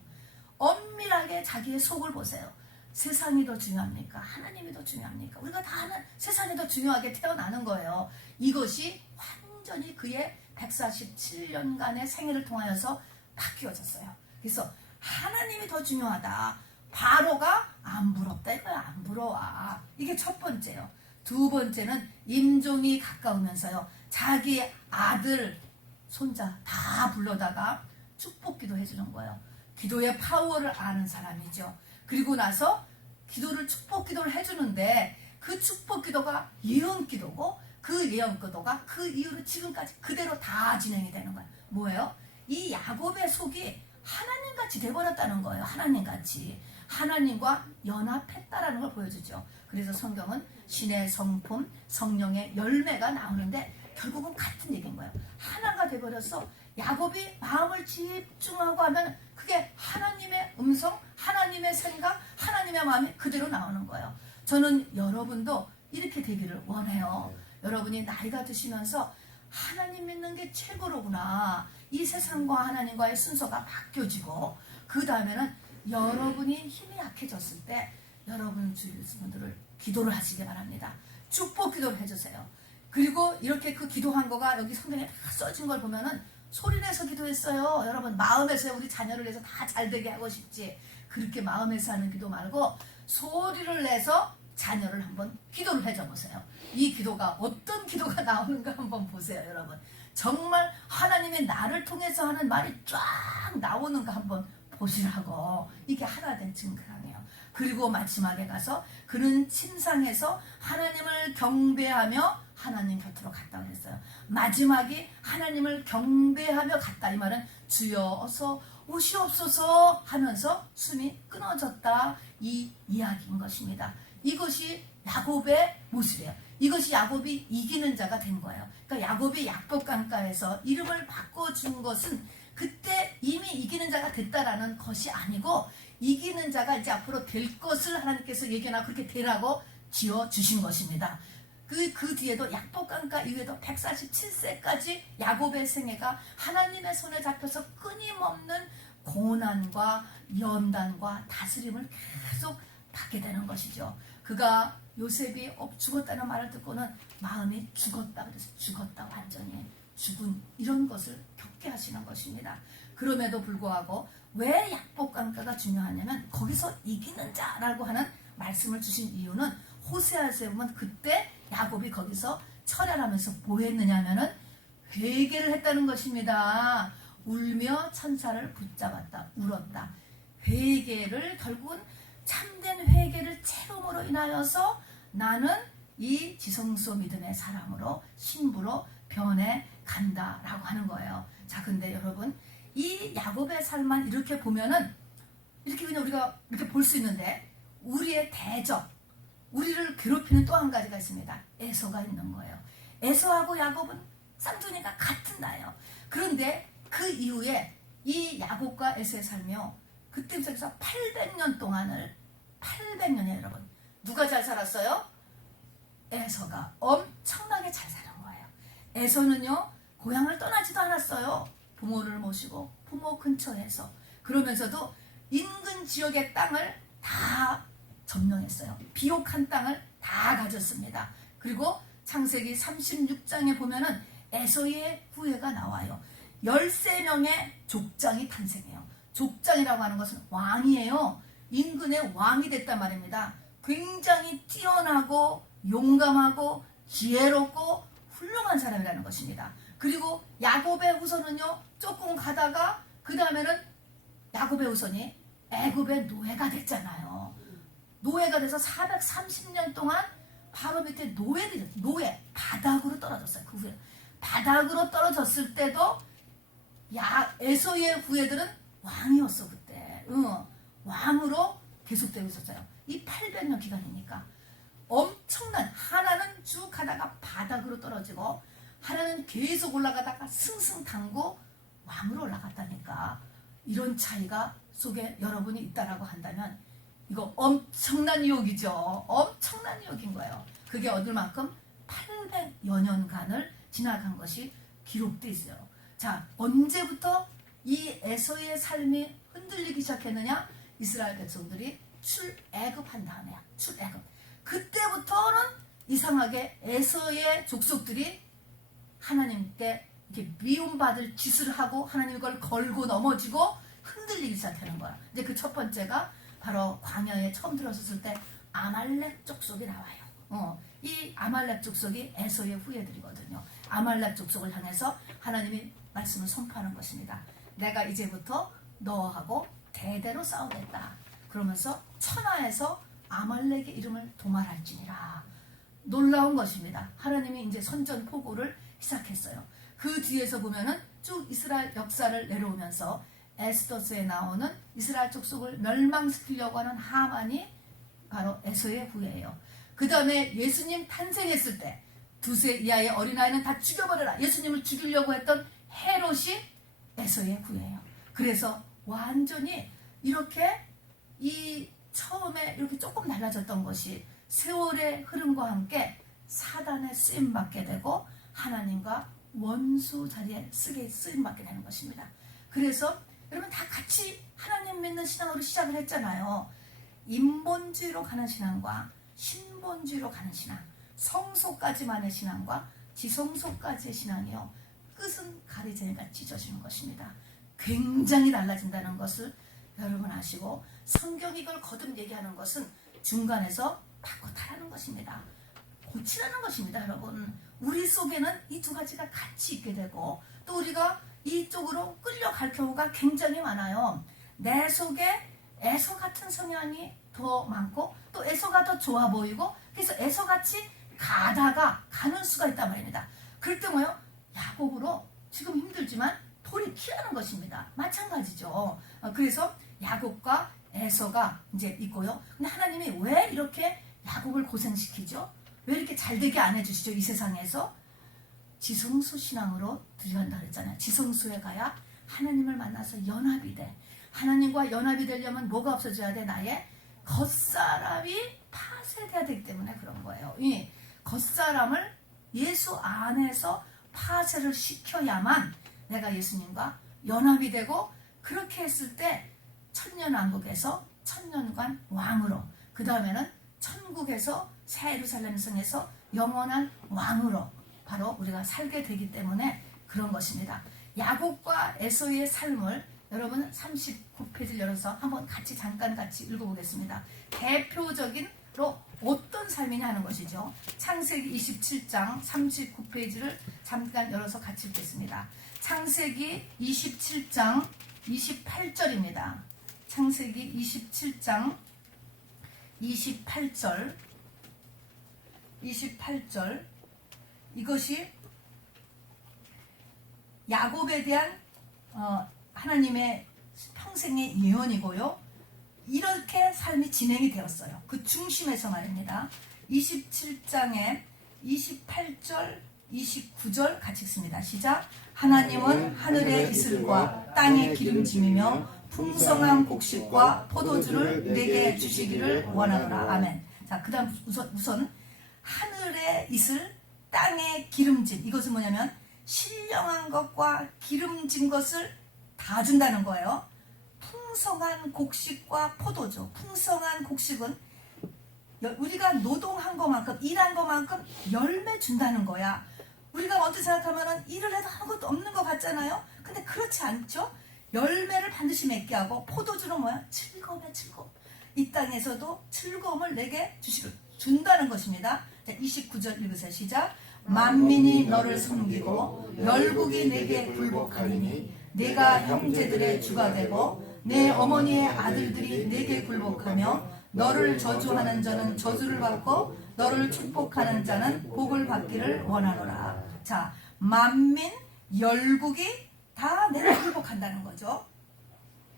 엄밀하게 자기의 속을 보세요. 세상이 더 중요합니까? 하나님이 더 중요합니까? 우리가 다 세상이 더 중요하게 태어나는 거예요. 이것이 완전히 그의 147년간의 생애를 통하여서 바뀌어졌어요. 그래서 하나님이 더 중요하다. 바로가 안 부럽다 이거야. 안 부러워. 이게 첫 번째요. 두 번째는 임종이 가까우면서요. 자기 아들, 손자 다 불러다가 축복기도 해주는 거예요. 기도의 파워를 아는 사람이죠. 그리고 나서 기도를 축복기도를 해주는데 그 축복기도가 예언기도고 그 예언기도가 그 이후로 지금까지 그대로 다 진행이 되는 거예요. 뭐예요? 이 야곱의 속이 하나님같이 돼버렸다는 거예요. 하나님같이. 하나님과 연합했다라는 걸 보여주죠. 그래서 성경은 신의 성품, 성령의 열매가 나오는데 결국은 같은 얘기인 거예요. 하나가 돼버려서 야곱이 마음을 집중하고 하면 그게 하나님의 음성, 하나님의 생각, 하나님의 마음이 그대로 나오는 거예요. 저는 여러분도 이렇게 되기를 원해요. 여러분이 나이가 드시면서 하나님 믿는 게 최고로구나. 이 세상과 하나님과의 순서가 바뀌어지고 그 다음에는 여러분이 힘이 약해졌을 때 여러분 주위 분들을 기도를 하시기 바랍니다. 축복 기도를 해주세요. 그리고 이렇게 그 기도한 거가 여기 성경에 다 써진 걸 보면은 소리내서 기도했어요. 여러분 마음에서 우리 자녀를 내서 다 잘되게 하고 싶지. 그렇게 마음에서 하는 기도 말고 소리를 내서 자녀를 한번 기도를 해줘 보세요. 이 기도가 어떤 기도가 나오는가 한번 보세요. 여러분 정말 하나님의 나를 통해서 하는 말이 쫙 나오는가 한번 보시라고. 이게 하나 된 증거예요. 그리고 마지막에 가서 그는 침상에서 하나님을 경배하며 하나님 곁으로 갔다고 했어요. 마지막이 하나님을 경배하며 갔다. 이 말은 주여 어서 오시옵소서 하면서 숨이 끊어졌다. 이 이야기인 것입니다. 이것이 야곱의 모습이에요. 이것이 야곱이 이기는 자가 된 거예요. 그러니까 야곱이 약복강가에서 이름을 바꿔준 것은 그때 이미 이기는 자가 됐다라는 것이 아니고 이기는 자가 이제 앞으로 될 것을 하나님께서 예견하고 그렇게 되라고 지어주신 것입니다. 그 뒤에도 약복강가 이후에도 147세까지 야곱의 생애가 하나님의 손에 잡혀서 끊임없는 고난과 연단과 다스림을 계속 받게 되는 것이죠. 그가 요셉이 죽었다는 말을 듣고는 마음이 죽었다 그래서 죽었다 완전히 죽은 이런 것을 겪게 하시는 것입니다. 그럼에도 불구하고 왜 약복강가가 중요하냐면 거기서 이기는 자라고 하는 말씀을 주신 이유는 호세아서에 보면 그때 야곱이 거기서 철야하면서 뭐 했느냐면은 회개를 했다는 것입니다. 울며 천사를 붙잡았다. 울었다. 회개를 결국은 참된 회개를 체험으로 인하여서 나는 이 지성소 믿음의 사람으로 신부로 변해 간다라고 하는 거예요. 자, 근데 여러분 이 야곱의 삶만 이렇게 보면은 이렇게 그냥 우리가 이렇게 볼 수 있는데 우리의 대적, 우리를 괴롭히는 또 한 가지가 있습니다. 에서가 있는 거예요. 에서하고 야곱은 쌍둥이가 같은 나예요. 그런데 그 이후에 이 야곱과 에서의 삶이요. 그때부터 800년 동안을 800년이에요, 여러분. 누가 잘 살았어요? 에서가 엄청나게 잘 사는 거예요. 에서는요, 고향을 떠나지도 않았어요. 부모를 모시고 부모 근처에서. 그러면서도 인근 지역의 땅을 다 점령했어요. 비옥한 땅을 다 가졌습니다. 그리고 창세기 36장에 보면은 에서의 후예가 나와요. 13명의 족장이 탄생해요. 족장이라고 하는 것은 왕이에요. 인근의 왕이 됐단 말입니다. 굉장히 뛰어나고 용감하고 지혜롭고 훌륭한 사람이라는 것입니다. 그리고 야곱의 후손은요, 조금 가다가 그 다음에는 야곱의 후손이 애굽의 노예가 됐잖아요. 노예가 돼서 430년 동안 바로 밑에 노예 바닥으로 떨어졌어요. 그 후에 바닥으로 떨어졌을 때도 에서의 후예들은 왕이었어 그때. 왕으로 계속되고 있었어요. 이 800년 기간이니까 엄청난, 하나는 쭉 가다가 바닥으로 떨어지고 하나는 계속 올라가다가 승승장구 왕으로 올라갔다니까. 이런 차이가 속에 여러분이 있다라고 한다면 이거 엄청난 유혹이죠. 엄청난 유혹인 거예요. 그게 얻을만큼 800여 년간을 지나간 것이 기록되어 있어요. 자, 언제부터 이 에서의 삶이 흔들리기 시작했느냐? 이스라엘 백성들이 출애굽한 다음에야. 출애굽. 그때부터는 이상하게 에서의 족속들이 하나님께 이렇게 미움받을 짓을 하고 하나님 걸 걸고 넘어지고 흔들리기 시작하는 거야. 이제 그 첫 번째가 바로 광야에 처음 들어섰을 때 아말렉 족속이 나와요. 이 아말렉 족속이 에서의 후예들이거든요. 아말렉 족속을 향해서 하나님이 말씀을 선포하는 것입니다. 내가 이제부터 너하고 대대로 싸우겠다. 그러면서 천하에서 아말렉의 이름을 도말할지니라. 놀라운 것입니다. 하나님이 이제 선전포고를 시작했어요. 그 뒤에서 보면은 쭉 이스라엘 역사를 내려오면서 에스더스에 나오는 이스라엘 족속을 멸망시키려고 하는 하만이 바로 에서의 후예예요. 그 다음에 예수님 탄생했을 때 2세 이하의 어린아이는 다 죽여버려라. 예수님을 죽이려고 했던 헤롯이 에서의 후예예요. 그래서 완전히 이렇게 이 처음에 이렇게 조금 달라졌던 것이 세월의 흐름과 함께 사단에 쓰임받게 되고 하나님과 원수 자리에 쓰임받게 되는 것입니다. 그래서 여러분 다 같이 하나님 믿는 신앙으로 시작을 했잖아요. 인본주의로 가는 신앙과 신본주의로 가는 신앙, 성소까지만의 신앙과 지성소까지의 신앙이요. 끝은 가리제가 찢어지는 것입니다. 굉장히 달라진다는 것을 여러분 아시고 성경이 이걸 거듭 얘기하는 것은 중간에서 바꿔타라는 것입니다. 고치라는 것입니다. 여러분 우리 속에는 이 두 가지가 같이 있게 되고 또 우리가 이쪽으로 끌려갈 경우가 굉장히 많아요. 내 속에 에서 같은 성향이 더 많고 또 에서가 더 좋아 보이고 그래서 에서같이 가는 수가 있단 말입니다. 그럴 때 뭐요? 야곱으로 지금 힘들지만 돌이키라는 것입니다. 마찬가지죠. 그래서 야곱과 에서가 이제 있고요. 근데 하나님이 왜 이렇게 야곱을 고생시키죠? 왜 이렇게 잘되게 안 해주시죠? 이 세상에서 지성소 신앙으로 들어간다 그랬잖아요. 지성소에 가야 하나님을 만나서 연합이 돼. 하나님과 연합이 되려면 뭐가 없어져야 돼? 나의 겉사람이 파쇄돼야 되기 때문에 그런 거예요. 이 겉사람을 예수 안에서 파쇄를 시켜야만 내가 예수님과 연합이 되고, 그렇게 했을 때 천년왕국에서 천년간 왕으로, 그 다음에는 천국에서 새 예루살렘 성에서 영원한 왕으로 바로 우리가 살게 되기 때문에 그런 것입니다. 야곱과 에서의 삶을 여러분 39페이지를 열어서 한번 잠깐 같이 읽어보겠습니다. 대표적인로 어떤 삶이냐 하는 것이죠. 창세기 27장 39페이지를 잠깐 열어서 같이 읽겠습니다. 창세기 27장 28절입니다. 창세기 27장 28절 이것이 야곱에 대한 하나님의 평생의 예언이고요. 이렇게 삶이 진행이 되었어요. 그 중심에서 말입니다. 27장에 28절 29절 같이 읽습니다. 시작. 하나님은 하늘의 이슬과 땅의 기름짐이며 풍성한 곡식과 포도주를 내게 주시기를 원하노라. 아멘. 자, 그 다음 우선 하늘의 이슬, 땅의 기름짐. 이것은 뭐냐면 신령한 것과 기름진 것을 다 준다는 거예요. 풍성한 곡식과 포도주. 풍성한 곡식은 우리가 노동한 것만큼, 일한 것만큼 열매 준다는 거야. 우리가 어떻게 생각하면 일을 해도 아무것도 없는 것 같잖아요. 근데 그렇지 않죠. 열매를 반드시 맺게 하고, 포도주는 뭐야? 즐거움의 즐거움. 이 땅에서도 즐거움을 내게 준다는 것입니다. 자, 29절 읽으세요. 시작. 만민이 너를 섬기고 열국이 내게 굴복하리니 내가 형제들의 주가 되고 내 어머니의 아들들이 내게 굴복하며 너를 저주하는 자는 저주를 받고 너를 축복하는 자는 복을 받기를 원하노라. 자, 만민 열국이 다 내가 굴복한다는 거죠.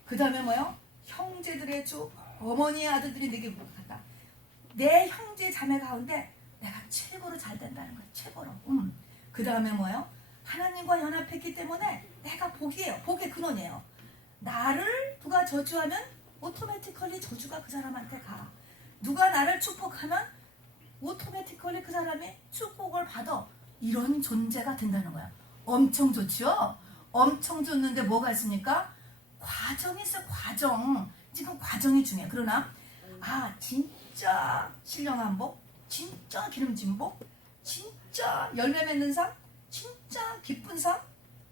그 다음에 뭐요? 형제들의 주, 어머니의 아들들이 내게 굴복한다. 내 형제 자매 가운데 내가 최고로 잘 된다는 거예요. 최고로. 그 다음에 뭐예요? 하나님과 연합했기 때문에 내가 복이에요. 복의 근원이에요. 나를 누가 저주하면 오토매티컬리 저주가 그 사람한테 가. 누가 나를 축복하면 오토매티컬리 그 사람이 축복을 받아. 이런 존재가 된다는 거야. 엄청 좋죠? 엄청 좋는데 뭐가 있습니까? 과정이 있어. 과정. 지금 과정이 중요해. 그러나 진짜 신령한 복, 진짜 기름진 복, 진짜 열매 맺는 삶, 진짜 기쁜 삶,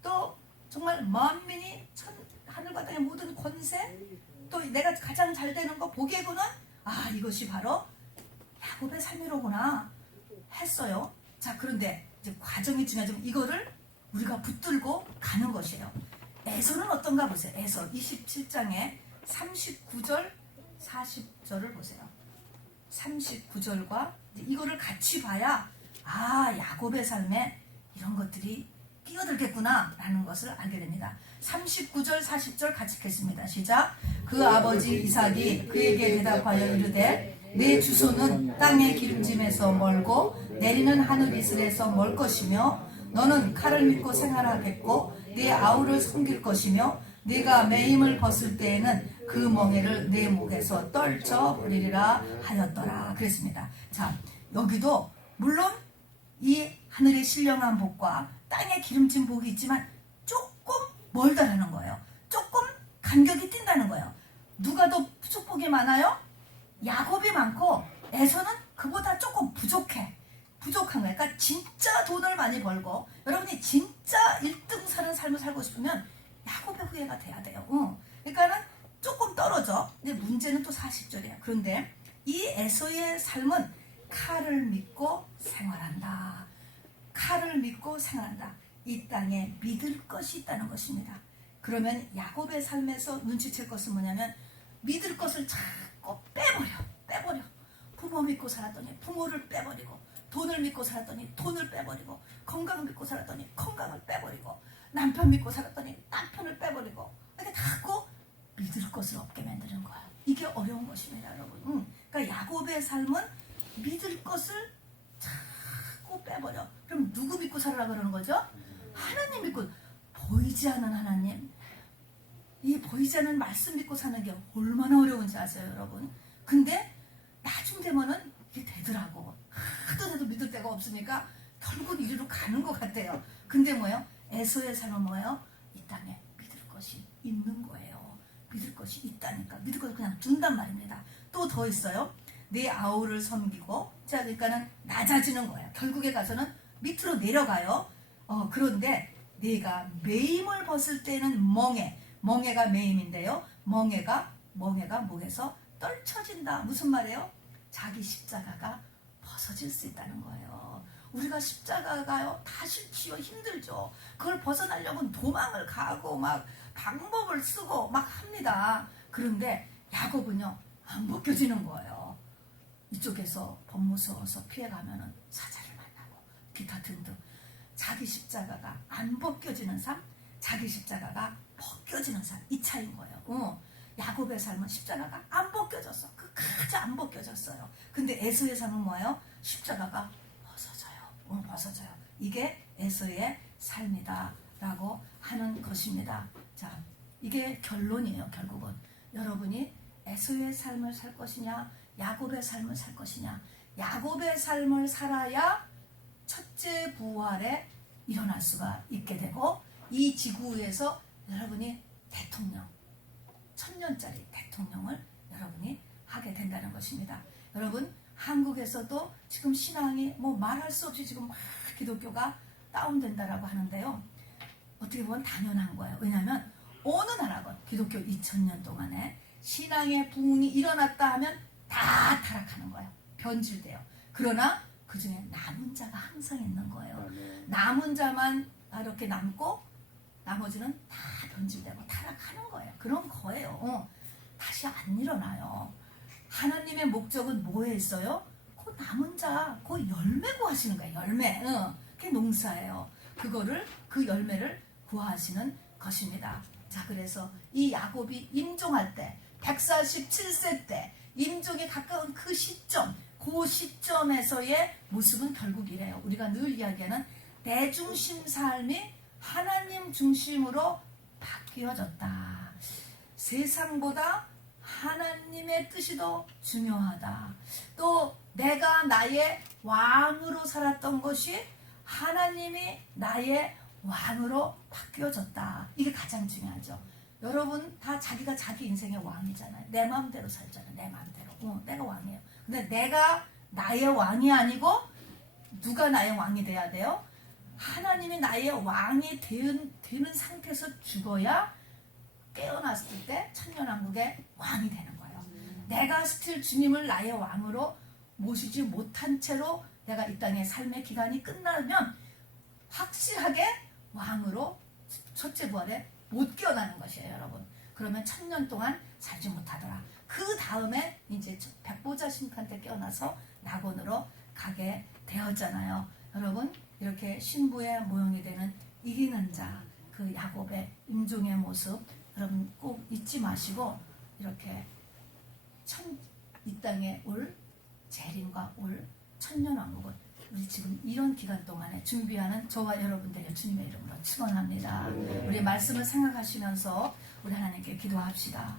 또 정말 만민이 하늘과 땅의 모든 권세, 또 내가 가장 잘 되는 거, 복의 근원, 이것이 바로 야곱의 삶이로구나 했어요. 자, 그런데 이제 과정이 중요하지만 이거를 우리가 붙들고 가는 것이에요. 에서는 어떤가 보세요. 에서 27장에 39절 40절을 보세요. 39절과 이거를 같이 봐야 야곱의 삶에 이런 것들이 끼어들겠구나 라는 것을 알게 됩니다. 39절 40절 같이 읽겠습니다. 시작. 그 아버지 이삭이 그에게 대답하여 이르되 내 주소는 땅의 기름짐에서 멀고 내리는 하늘 이슬에서 멀 것이며 너는 칼을 믿고 생활하겠고 네 아우를 섬길 것이며 네가 매임을 벗을 때에는 그 멍에를 내 목에서 떨쳐버리리라 하였더라. 그랬습니다. 자, 여기도 물론 이 하늘의 신령한 복과 땅의 기름진 복이 있지만 조금 멀다라는 거예요. 조금 간격이 뛴다는 거예요. 누가 더 축복이 많아요? 야곱이 많고 에서는 그보다 조금 부족한 거예요. 그러니까 진짜 돈을 많이 벌고 여러분이 진짜 1등 사는 삶을 살고 싶으면 야곱의 후예가 돼야 돼요. 그러니까는 조금 떨어져. 근데 문제는 또 40절이에요. 그런데 이 에서의 삶은 칼을 믿고 생활한다. 칼을 믿고 생활한다. 이 땅에 믿을 것이 있다는 것입니다. 그러면 야곱의 삶에서 눈치챌 것은 뭐냐면 믿을 것을 자꾸 빼버려. 부모 믿고 살았더니 부모를 빼버리고, 돈을 믿고 살았더니 돈을 빼버리고, 건강을 믿고 살았더니 건강을 빼버리고, 남편 믿고 살았더니 남편을 빼버리고, 이렇게 자꾸 믿을 것을 없게 만드는 거야. 이게 어려운 것입니다, 여러분. 그러니까 야곱의 삶은 믿을 것을 자꾸 빼버려. 그럼 누구 믿고 살아라 그러는 거죠? 하나님 믿고, 보이지 않는 하나님, 이 보이지 않는 말씀 믿고 사는 게 얼마나 어려운지 아세요, 여러분? 근데 나중 되면은 이게 되더라고. 하도 해도 믿을 데가 없으니까 결국 이리로 가는 것 같아요. 근데 뭐예요? 에서의 삶은 뭐예요? 이 땅에 믿을 것이 있는 거예요. 믿을 것이 있다니까. 믿을 것을 그냥 둔단 말입니다. 또 더 있어요. 내 아우를 섬기고, 자, 그러니까는 낮아지는 거예요. 결국에 가서는 밑으로 내려가요. 그런데 내가 매임을 벗을 때는 멍에가 매임인데요. 멍에가 목에서 떨쳐진다. 무슨 말이에요? 자기 십자가가 벗어질 수 있다는 거예요. 우리가 십자가가요, 다 싫지요, 힘들죠. 그걸 벗어나려면 도망을 가고 막 방법을 쓰고 막 합니다. 그런데 야곱은요, 안 벗겨지는 거예요. 이쪽에서 법무서워서 피해가면은 사자를 만나고 기타 등등. 자기 십자가가 안 벗겨지는 삶, 자기 십자가가 벗겨지는 삶, 이 차이인 거예요. 야곱의 삶은 십자가가 안 벗겨졌어. 끝까지 안 벗겨졌어요. 근데 에서의 삶은 뭐예요? 십자가가 벗어져요. 벗어져요. 이게 에서의 삶이다 라고 하는 것입니다. 자, 이게 결론이에요. 결국은 여러분이 에서의 삶을 살 것이냐, 야곱의 삶을 살 것이냐. 야곱의 삶을 살아야 첫째 부활에 일어날 수가 있게 되고, 이 지구에서 여러분이 대통령, 1000년짜리 대통령을 여러분이 하게 된다는 것입니다. 여러분, 한국에서도 지금 신앙이 뭐 말할 수 없이 지금 막 기독교가 다운된다라고 하는데요. 어떻게 보면 당연한 거예요. 왜냐하면 어느 나라건 기독교 2000년 동안에 신앙의 부흥이 일어났다 하면 다 타락하는 거예요. 변질돼요. 그러나 그 중에 남은 자가 항상 있는 거예요. 남은 자만 이렇게 남고 나머지는 다 변질되고 타락하는 거예요. 그런 거예요. 다시 안 일어나요. 하나님의 목적은 뭐에 있어요? 그 남은 자, 그 열매 구하시는 거예요. 열매. 그게 농사예요. 그 열매를 구하시는 것입니다. 자, 그래서 이 야곱이 임종할 때, 147세 때, 임종에 가까운 그 시점에서의 모습은 결국 이래요. 우리가 늘 이야기하는 내 중심 삶이 하나님 중심으로 바뀌어졌다. 세상보다 하나님의 뜻이 더 중요하다. 또 내가 나의 왕으로 살았던 것이 하나님이 나의 왕으로 바뀌어졌다. 이게 가장 중요하죠. 여러분 다 자기가 자기 인생의 왕이잖아요. 내 마음대로 살잖아요. 내 마음대로. 내가 왕이에요. 근데 내가 나의 왕이 아니고 누가 나의 왕이 돼야 돼요? 하나님이 나의 왕이 되는 상태에서 죽어야 깨어났을 때 천년왕국의 왕이 되는 거예요. 내가 스틸 주님을 나의 왕으로 모시지 못한 채로 내가 이 땅의 삶의 기간이 끝나면 확실하게 왕으로 첫째 부활에 못 깨어나는 것이에요, 여러분. 그러면 1000년 동안 살지 못하더라. 그 다음에 이제 백보자 심판 때 깨어나서 낙원으로 가게 되었잖아요. 여러분, 이렇게 신부의 모형이 되는 이기는 자, 그 야곱의 임종의 모습 여러분 꼭 잊지 마시고, 이렇게 이 땅에 올 재림과 올 천년왕국은 우리 지금 이런 기간 동안에 준비하는 저와 여러분들의 주님의 이름으로 축원합니다. 우리 말씀을 생각하시면서 우리 하나님께 기도합시다.